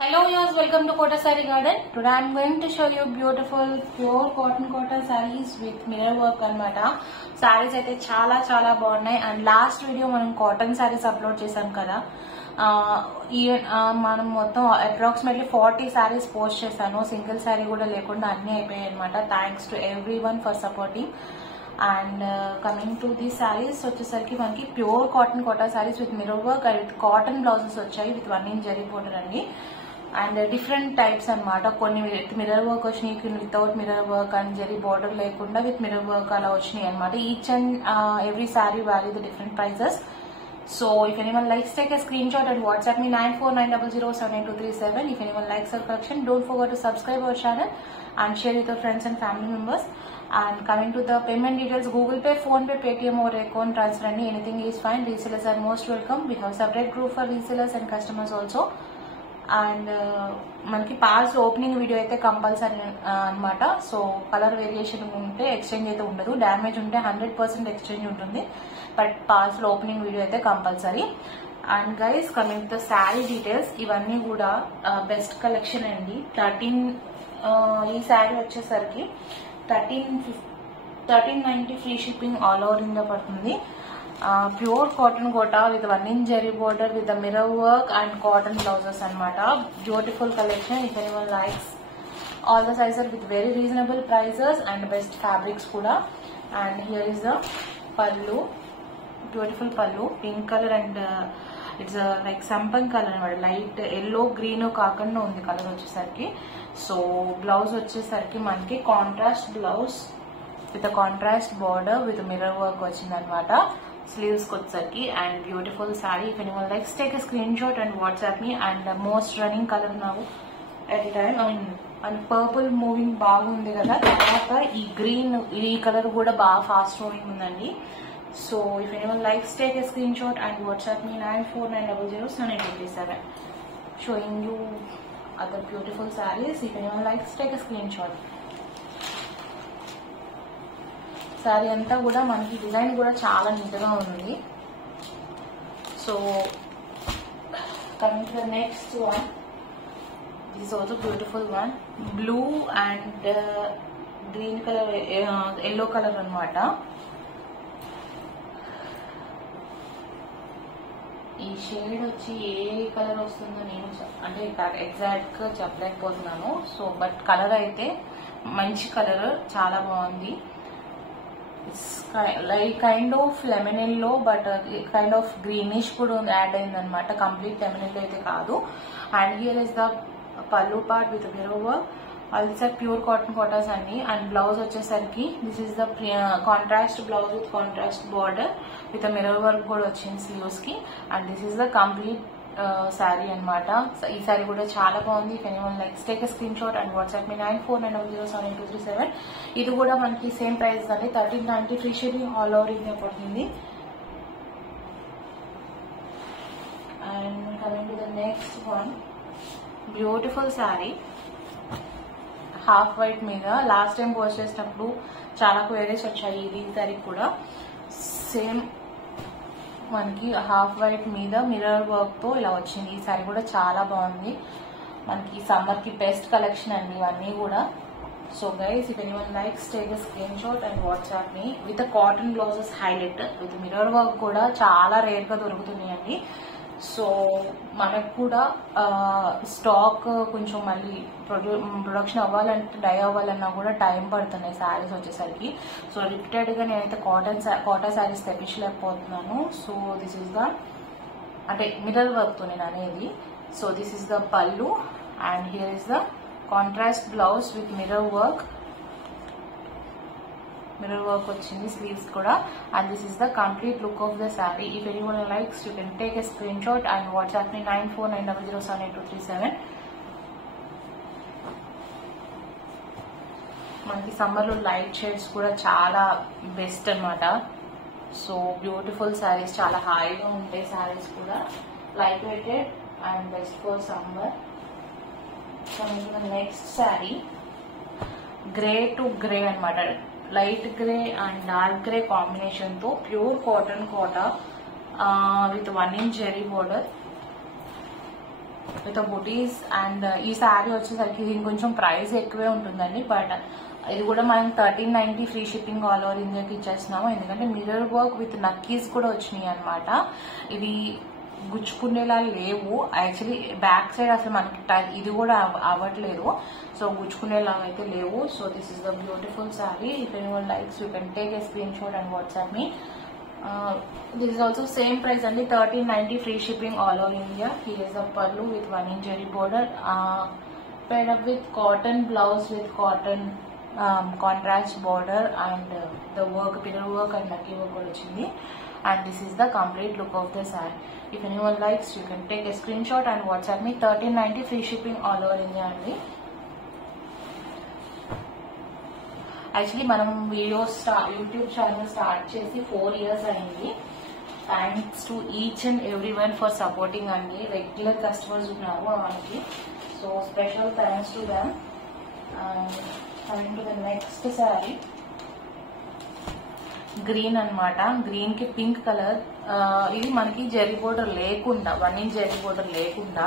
Hello viewers, welcome to Kota Saree Garden. Today I am going to show you beautiful pure cotton sarees with mirror work anamata. Sarees aithe చాలా బాగున్నాయి. And last video మనం cotton sarees upload చేసాం కదా. మనం మొత్తం approximately 40 sarees post చేశాను. Single sari కూడా లేకుండా అన్ని అయిపోయాయి అన్నమాట. Thanks to everyone for supporting. And coming to the saris వచ్చేసరికి మనకి pure cotton Kota saris with mirror work and with cotton blouses వచ్చాయి విత్ 1 ఇంచ్ జరీ బోర్డర్ అండి. అండ్ డిఫరెంట్ టైప్స్ అనమాట. కొన్ని విత్ మిర్రర్ వర్క్ వచ్చినాయి, కొన్ని without mirror work and zari border లేకుండా with mirror work అలా వచ్చినాయి అనమాట. Each and every sari value the different prices. So if anyone likes, take a screenshot and WhatsApp me 9490078237. If anyone likes our collection, don't forget to subscribe our channel and share with your friends and family members. And coming to the payment details, Google Pay, Phone Pay, Paytm or account transfer, anything is fine. Resellers are most welcome. We have separate group for resellers and customers also. And మనకి parcel opening video అయితే compulsory అనమాట. So colour variation ఉంటే exchange అయితే ఉండదు, damage ఉంటే 100% exchange ఉంటుంది, but parcel opening video అయితే compulsory. And guys coming to the sari details, ఇవన్నీ కూడా బెస్ట్ కలెక్షన్ అండి. ఈ శారీ వచ్చేసరికి 1390 free shipping all over India పడుతుంది. Pure cotton Kota with 1 inch zari border with mirror work and cotton blouses అనమాట. Beautiful collection. If anyone likes, all the sizes with very reasonable prices and best fabrics కూడా. And here is the pallu, beautiful pallu, pink colour and it's like సంపంగ్ colour అనమాట. Light yellow green కాకుండా ఉంది colour వచ్చేసరికి. So blouse వచ్చేసరికి మనకి contrast blouse with contrast border with mirror work వచ్చింది అనమాట. స్లీవ్స్ వచ్చేసరికి and beautiful sari. If anyone likes, take a screen shot and WhatsApp me. And most running colour now at a time. And purple moving బాగుంది కదా, తర్వాత ఈ green ఈ colour కూడా బాగా ఫాస్ట్ మూవింగ్ ఉందండి. So if anyone likes, take a screen shot and WhatsApp me 9490078237. Showing you other beautiful saris. If anyone likes, take a screen shot. Sari అంతా కూడా మనకి డిజైన్ కూడా చాలా నీట్గా ఉంది. So coming to the next one, this also beautiful one. Blue and green colour, yellow colour అనమాట. ఈ shade వచ్చి ఏ కలర్ వస్తుందో నేను అంటే ఎగ్జాక్ట్ గా చెప్పలేకపోతున్నాను. సో బట్ కలర్ అయితే మంచి కలర్, చాలా బాగుంది. Like kind of lemon yellow but kind of greenish కూడా యాడ్ అయింది అనమాట. కంప్లీట్ లెమన్ ఎల్లో అయితే కాదు. And here is the pallu part with mirror work, also pure cotton Kotas అండి. అండ్ బ్లౌజ్ వచ్చేసరికి this is the contrast blouse with contrast border with mirror work కూడా వచ్చింది sleeves కి. And this is the complete sari అనమాట. ఈ శారీ కూడా చాలా బాగుంది. If anyone likes, take a screen shot and WhatsApp me 9490078237. ఇది కూడా మనకి సేమ్ ప్రైస్ అండి, 1390 free shipping all over India పడుతుంది. And coming to the next one, beautiful sari half white మీద. లాస్ట్ టైం పోస్ట్ చేసినప్పుడు చాలా క్వైరీస్ వచ్చాయి. ఇది శారీ కూడా సేమ్ మనకి హాఫ్ వైట్ మీద మిర్రర్ వర్క్ తో ఇలా వచ్చింది. ఈ సారీ కూడా చాలా బాగుంది. మనకి సమ్మర్ కి బెస్ట్ కలెక్షన్ అండి ఇవన్నీ కూడా. So guys, if anyone likes, take a screen shot and WhatsApp me. With cotton blouses highlight with mirror work కూడా చాలా రేర్ గా దొరుకుతున్నాయండి. సో మనకు కూడా స్టాక్ కొంచెం మళ్ళీ ప్రొడక్షన్ అవ్వాలంటే డై అవ్వాలన్నా కూడా టైం పడుతున్నాయి శారీస్ వచ్చేసరికి. సో రిపీటెడ్ గా నేనైతే కోటా శారీస్ తెప్పించలేకపోతున్నాను. సో దిస్ ఇస్ ద అంటే మిర్రర్ వర్క్ తో నేను అనేది. So this is the pallu and here is the contrast blouse with mirror work వచ్చింది స్లీవ్స్ కూడా. And this is the complete look of the sari. If anyone likes, you can take a screen shot and WhatsApp me 9490078237. మనకి summer లో light shades కూడా చాలా best అనమాట. So beautiful saris, చాలా హాయిగా ఉంటాయి శారీస్ కూడా, light weighted and best for summer. Next sari grey to grey అనమాట. Light grey and dark grey combination తో pure cotton Kota with 1 inch zari border with butis. And ఈ శారీ వచ్చేసరికి దీని కొంచెం ప్రైస్ ఎక్కువే ఉంటుందండి, బట్ ఇది కూడా మనం 1390 ఫ్రీ షిప్పింగ్ ఆల్ ఓవర్ ఇండియాకి ఇచ్చేస్తున్నాము. ఎందుకంటే మిర్రర్ వర్క్ విత్ నక్కీస్ కూడా వచ్చినాయి అనమాట. ఇవి గుచ్చుకునేలా లేవు. యాక్చువల్లీ బ్యాక్ సైడ్ అసలు మనకి ఇది కూడా అవ్వట్లేదు. సో గుచ్చుకునేలా అయితే లేవు. So this is the beautiful sari. If anyone likes you can take a screen shot and WhatsApp me. This is also same price అండి, 1390 free shipping all over India. Here is the pallu with 1 inch zari border, paired up with cotton blouse with cotton contrast border and the work, mirror work and lucky work kuda ochindi. And this is the complete look of the saree. If anyone likes, you can take a screenshot and WhatsApp me. 1390 free shipping all over India andi. Actually manam video YouTube channel start chesi 4 years ayindi. Thanks to each and everyone for supporting andi. Regular customers unnaru manaki, so special thanks to them. Coming to the next saree, green అన్నమాట. Green కి pink colour. ఇది మనకి zari border లేకుండా, 1 inch zari border లేకుండా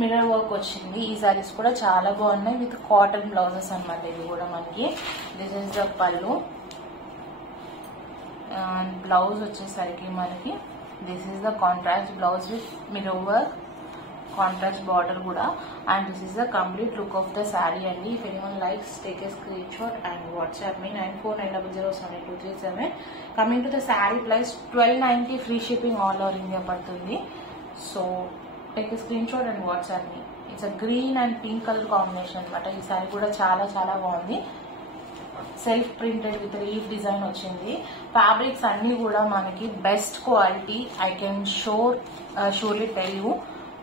mirror work వచ్చింది. ఈ సారీస్ కూడా చాలా బాగున్నాయి విత్ కాటన్ బ్లౌజెస్ అన్నమాట. ఇవి కూడా మనకి this is the pallu and blouse వచ్చేసరికి మనకి this is the contrast blouse with mirror work, contrast border కూడా. And this is the complete look of the sari అండి. If anyone likes take a screen shot and WhatsApp me 9490078237. Coming to the sari price 1290 free shipping all over India పడుతుంది. So take a screen shot and WhatsApp me. It's a green and pink colour combination అనమాట. ఈ శారీ కూడా చాలా చాలా బాగుంది. Self printed with leaf design వచ్చింది. Fabrics అన్ని కూడా మనకి best quality. I can surely tell you,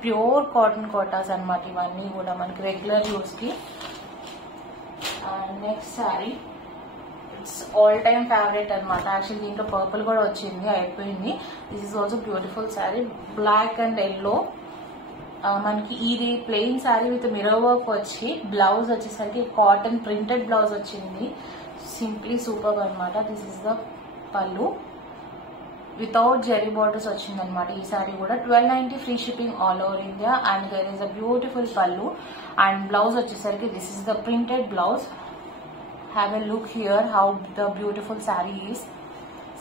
pure cotton Kotas అన్నమాట. ఇవన్నీ కూడా మనకి రెగ్యులర్ యూస్ కి. Next sari it's all time favourite అనమాట. యాక్చువల్లీ దీంట్లో పర్పుల్ కూడా వచ్చింది, అయిపోయింది. This is also beautiful sari, black and yellow. మనకి ఇది plain sari with mirror work వచ్చి బ్లౌజ్ వచ్చేసరికి కాటన్ ప్రింటెడ్ బ్లౌజ్ వచ్చింది. సింప్లీ సూపర్ అనమాట. This is the pallu without zari borders వచ్చింది అనమాట. ఈ సారీ కూడా 1290 free shipping all over India. And there is a beautiful pallu and blouse వచ్చేసరికి this is the printed blouse. Have a look here how the beautiful sari is.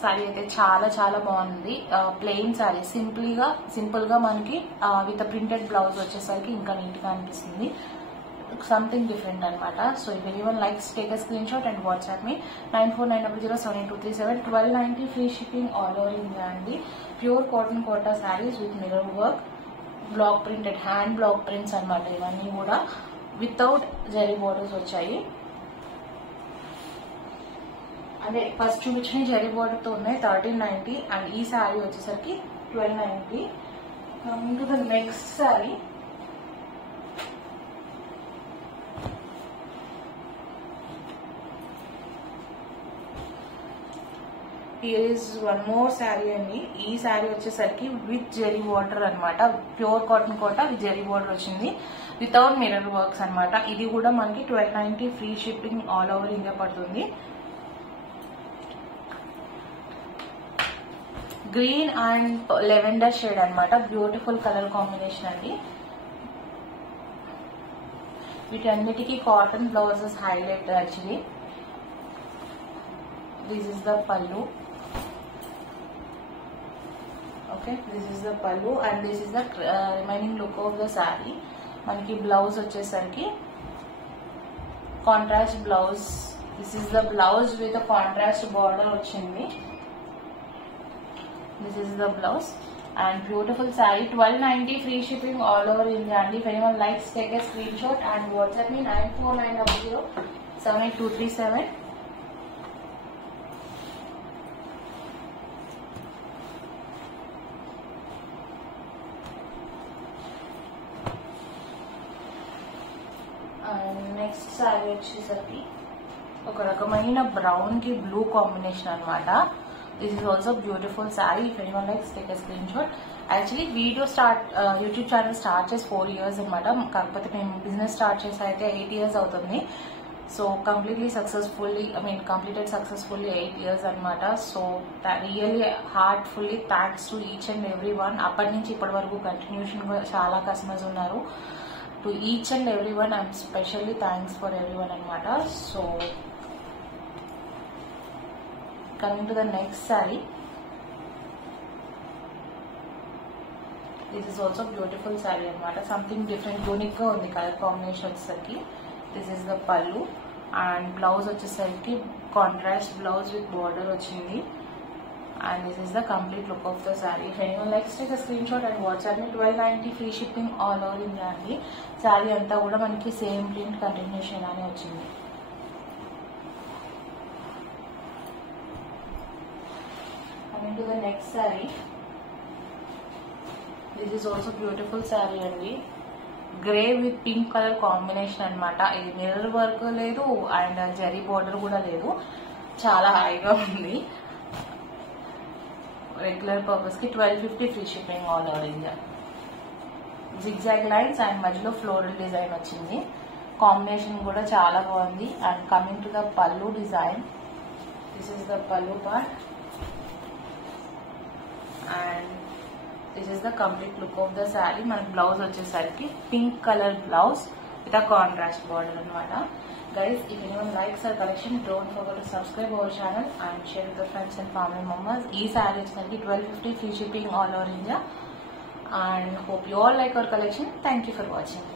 Sari అయితే చాలా చాలా బాగుంది. ప్లెయిన్ శారీ, సింపుల్ గా మనకి విత్ ప్రింటెడ్ బ్లౌజ్ వచ్చేసరికి ఇంకా నీట్ గా అనిపిస్తుంది. సంథింగ్ డిఫరెంట్ అనమాట. So if anyone likes take a screen shot and WhatsApp me 9490078237. 1290 free shipping all over India అండి. Pure cotton Kota saris with mirror work, block printed hand block prints అనమాట. ఇవన్నీ కూడా without zari borders వచ్చాయి. అదే first చూపించిన zari border తో ఉన్నాయి 1390 అండ్ ఈ శారీ వచ్చేసరికి 1290. Coming to the next sari, here is one more sari అండి. ఈ శారీ వచ్చేసరికి విత్ జరీ బార్డర్ అనమాట. Pure cotton Kota with zari border వచ్చింది వితౌట్ మిర్రర్ వర్క్స్ అనమాట. ఇది కూడా మనకి 1290 free shipping all over India పడుతుంది. గ్రీన్ అండ్ లెవెండర్ షేడ్ అనమాట. బ్యూటిఫుల్ కలర్ కాంబినేషన్ అండి. వీటన్నిటికీ cotton blouses highlight actually. This is the pallu. Okay, this is the pallu and this is the remaining look of the sari. మనకి blouse వచ్చేసరికి contrast blouse. This is the blouse with contrast border వచ్చింది. This is the blouse and beautiful sari. 1290 free shipping all over India అండి. If anyone likes take a screen shot and WhatsApp me 9490078237. Next sari వచ్చేసరికి ఒక రకమైన brown కి blue combination అనమాట. This is also beautiful sari. If anyone likes take a screen shot. Actually YouTube channel start చేసి 4 years అనమాట. కాకపోతే మేము బిజినెస్ స్టార్ట్ చేసి అయితే 8 years అవుతుంది. So completely successfully completed successfully 8 years అనమాట. So really heartfully thanks to each and every one. అప్పటి నుంచి ఇప్పటి వరకు కంటిన్యూషన్గా చాలా కస్టమర్స్ ఉన్నారు. To each and every one I'm specially thanks for every one అనమాట. So coming to the next sari. This is also beautiful sari అనమాట. సంథింగ్ డిఫరెంట్ యూనిక్ గా ఉంది కలర్ కాంబినేషన్ వచ్చేసరికి. This is the pallu and blouse వచ్చేసరికి contrast blouse with border వచ్చింది. And this is the complete look of the sari. If anyone likes take a screen shot and WhatsApp me 1290 free shipping all over India అండి. శారీ అంతా కూడా మనకి same print continuation అని వచ్చింది. Coming to the next sari. This is also beautiful sari అండి. Grey with pink colour combination అనమాట. ఇది mirror work లేదు అండ్ జరీ బార్డర్ కూడా లేదు. చాలా హైగా ఉంది. రెగ్యులర్ పర్పస్ కి 1250 free shipping all over India. Zigzag lines and మధ్యలో ఫ్లోరల్ డిజైన్ వచ్చింది. కాంబినేషన్ కూడా చాలా బాగుంది. And coming to the pallu design. This is the pallu part and this is the complete look of the sari. మనకి బ్లౌజ్ వచ్చేసరికి pink colour blouse with a contrast border అనమాట. Guys, if anyone likes our collection don't forget to subscribe our channel and share with friends and family members. ఈ శారీ వచ్చేసరికి 1250 free shipping all over India. And hope you all like our collection. Thank you for watching.